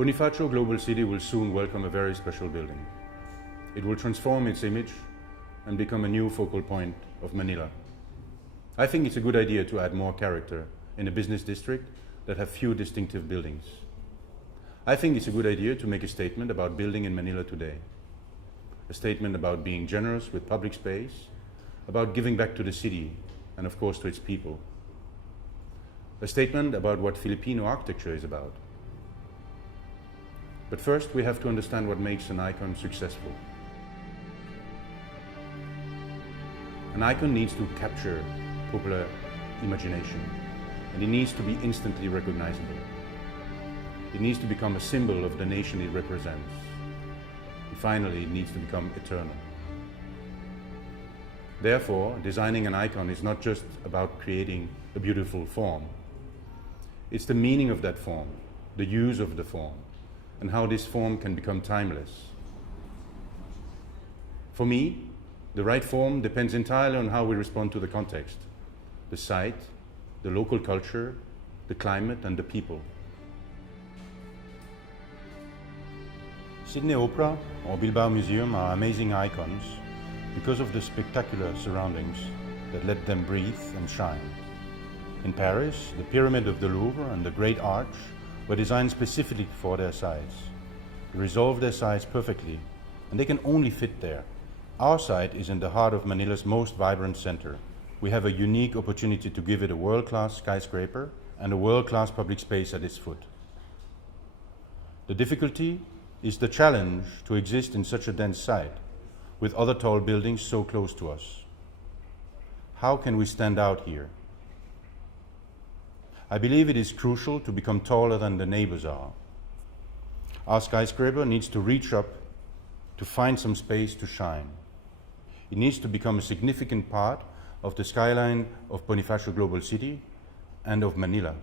Bonifacio Global City will soon welcome a very special building. It will transform its image and become a new focal point of Manila. I think it's a good idea to add more character in a business district that have few distinctive buildings. I think it's a good idea to make a statement about building in Manila today. A statement about being generous with public space, about giving back to the city and of course to its people. A statement about what Filipino architecture is about. But first we have to understand what makes an icon successful. An icon needs to capture popular imagination, and it needs to be instantly recognizable. It needs to become a symbol of the nation it represents. And finally, it needs to become eternal. Therefore, designing an icon is not just about creating a beautiful form. It's the meaning of that form, the use of the form, and how this form can become timeless. For me, the right form depends entirely on how we respond to the context, the site, the local culture, the climate, and the people. Sydney Opera or Bilbao Museum are amazing icons because of the spectacular surroundings that let them breathe and shine. In Paris, the Pyramid of the Louvre and the Great Arch were designed specifically for their size. They resolve their size perfectly, and they can only fit there. Our site is in the heart of Manila's most vibrant center. We have a unique opportunity to give it a world-class skyscraper and a world-class public space at its foot. The difficulty is the challenge to exist in such a dense site, with other tall buildings so close to us. How can we stand out here? I believe it is crucial to become taller than the neighbors are. Our skyscraper needs to reach up to find some space to shine. It needs to become a significant part of the skyline of Bonifacio Global City and of Manila.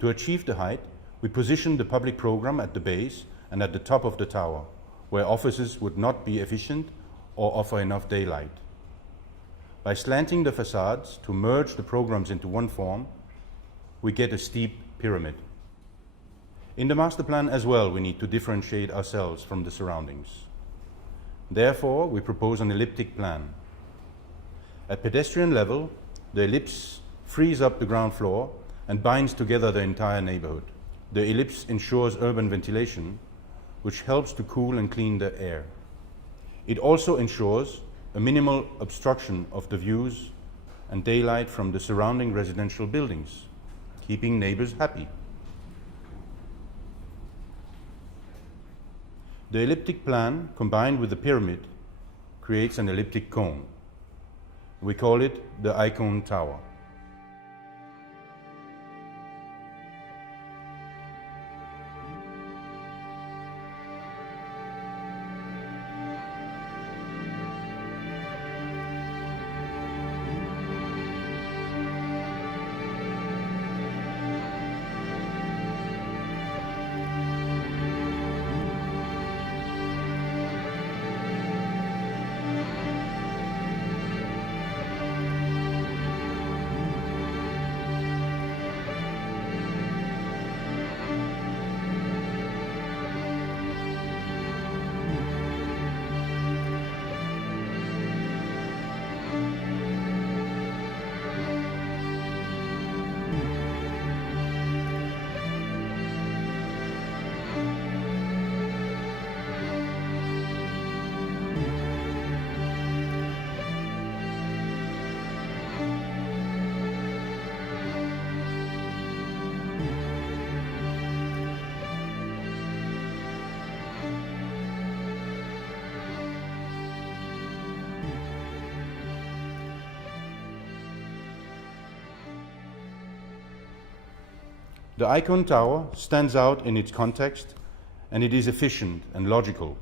To achieve the height, we positioned the public program at the base and at the top of the tower, where offices would not be efficient or offer enough daylight. By slanting the facades to merge the programs into one form, we get a steep pyramid. In the master plan as well, we need to differentiate ourselves from the surroundings. Therefore, we propose an elliptic plan. At pedestrian level, the ellipse frees up the ground floor and binds together the entire neighborhood. The ellipse ensures urban ventilation, which helps to cool and clean the air. It also ensures a minimal obstruction of the views and daylight from the surrounding residential buildings, keeping neighbors happy. The elliptic plan, combined with the pyramid, creates an elliptic cone. We call it the ICONE Tower. The ICONE Tower stands out in its context, and it is efficient and logical.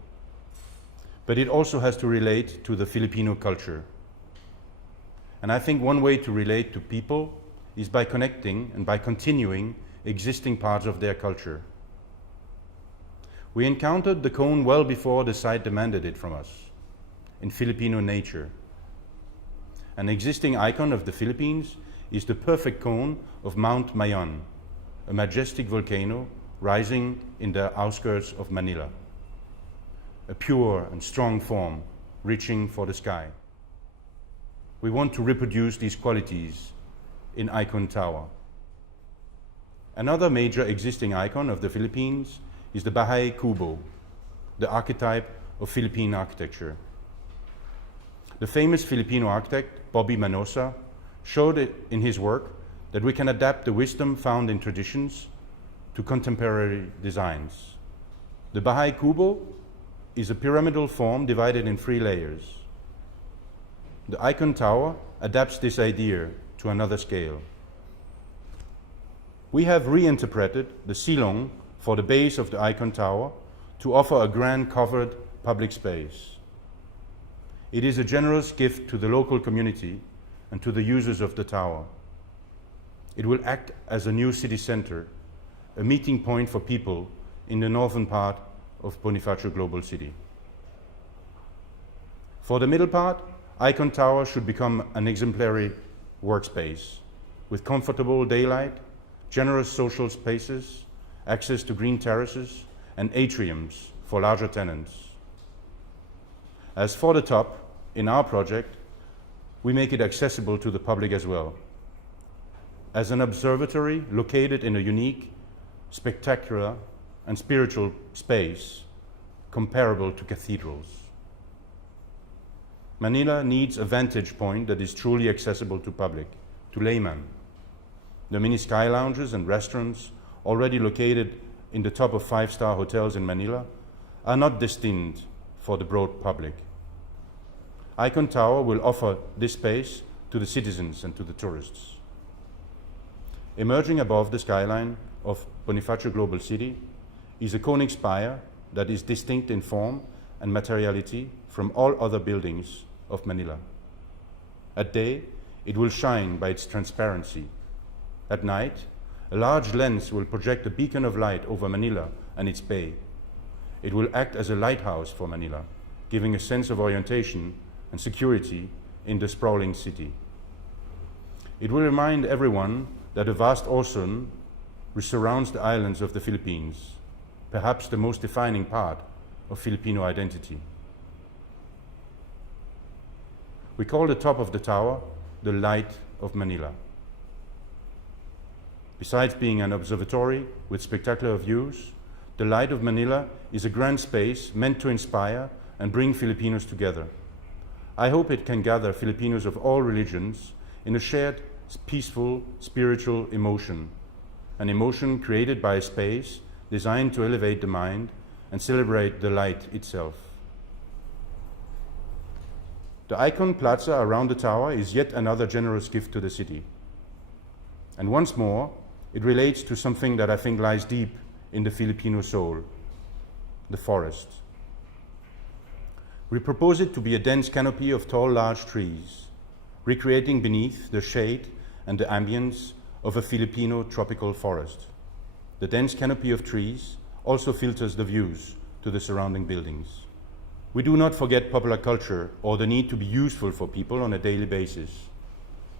But it also has to relate to the Filipino culture. And I think one way to relate to people is by connecting and by continuing existing parts of their culture. We encountered the cone well before the site demanded it from us, in Filipino nature. An existing icon of the Philippines is the perfect cone of Mount Mayon, a majestic volcano rising in the outskirts of Manila. A pure and strong form reaching for the sky. We want to reproduce these qualities in ICONE Tower. Another major existing icon of the Philippines is the Bahay Kubo, the archetype of Philippine architecture. The famous Filipino architect, Bobby Manosa, showed it in his work that we can adapt the wisdom found in traditions to contemporary designs. The Bahay Kubo is a pyramidal form divided in 3 layers. The ICONE Tower adapts this idea to another scale. We have reinterpreted the silong for the base of the ICONE Tower to offer a grand covered public space. It is a generous gift to the local community and to the users of the tower. It will act as a new city center, a meeting point for people in the northern part of Bonifacio Global City. For the middle part, ICONE Tower should become an exemplary workspace with comfortable daylight, generous social spaces, access to green terraces, and atriums for larger tenants. As for the top, in our project, we make it accessible to the public as well. As an observatory located in a unique, spectacular, and spiritual space comparable to cathedrals. Manila needs a vantage point that is truly accessible to public, to laymen. The many sky lounges and restaurants already located in the top of 5-star hotels in Manila are not destined for the broad public. ICONE Tower will offer this space to the citizens and to the tourists. Emerging above the skyline of Bonifacio Global City is a conic spire that is distinct in form and materiality from all other buildings of Manila. At day, it will shine by its transparency. At night, a large lens will project a beacon of light over Manila and its bay. It will act as a lighthouse for Manila, giving a sense of orientation and security in the sprawling city. It will remind everyone that a vast ocean surrounds the islands of the Philippines, perhaps the most defining part of Filipino identity. We call the top of the tower the Light of Manila. Besides being an observatory with spectacular views, the Light of Manila is a grand space meant to inspire and bring Filipinos together. I hope it can gather Filipinos of all religions in a shared, peaceful, spiritual emotion, an emotion created by a space designed to elevate the mind and celebrate the light itself. The ICONE Plaza around the tower is yet another generous gift to the city. And once more, it relates to something that I think lies deep in the Filipino soul, the forest. We propose it to be a dense canopy of tall, large trees, recreating beneath the shade and the ambience of a Filipino tropical forest. The dense canopy of trees also filters the views to the surrounding buildings. We do not forget popular culture or the need to be useful for people on a daily basis.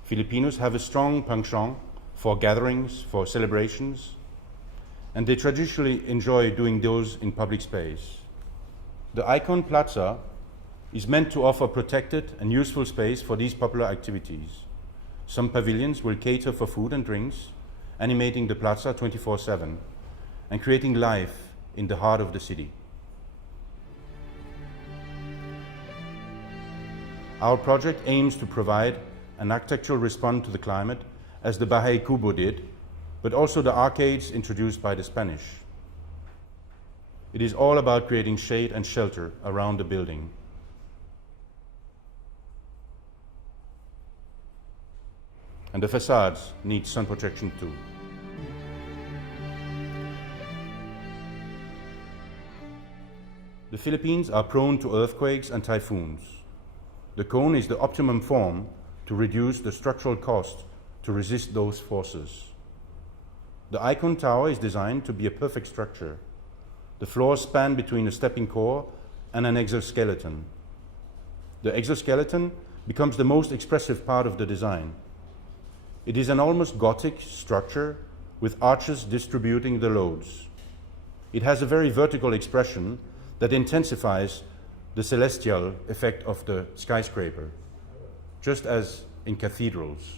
Filipinos have a strong penchant for gatherings, for celebrations, and they traditionally enjoy doing those in public space. The ICONE Plaza is meant to offer protected and useful space for these popular activities. Some pavilions will cater for food and drinks, animating the plaza 24/7 and creating life in the heart of the city. Our project aims to provide an architectural response to the climate as the Bahay Kubo did, but also the arcades introduced by the Spanish. It is all about creating shade and shelter around the building. And the facades need sun protection too. The Philippines are prone to earthquakes and typhoons. The cone is the optimum form to reduce the structural cost to resist those forces. The ICONE Tower is designed to be a perfect structure. The floors span between a stepping core and an exoskeleton. The exoskeleton becomes the most expressive part of the design. It is an almost Gothic structure with arches distributing the loads. It has a very vertical expression that intensifies the celestial effect of the skyscraper, just as in cathedrals.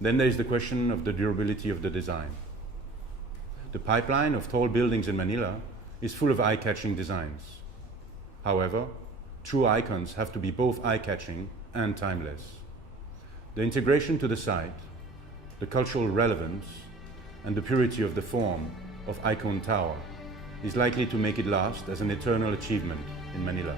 Then there is the question of the durability of the design. The pipeline of tall buildings in Manila is full of eye-catching designs. However, true icons have to be both eye-catching and timeless. The integration to the site, the cultural relevance, and the purity of the form of ICONE Tower is likely to make it last as an eternal achievement in Manila.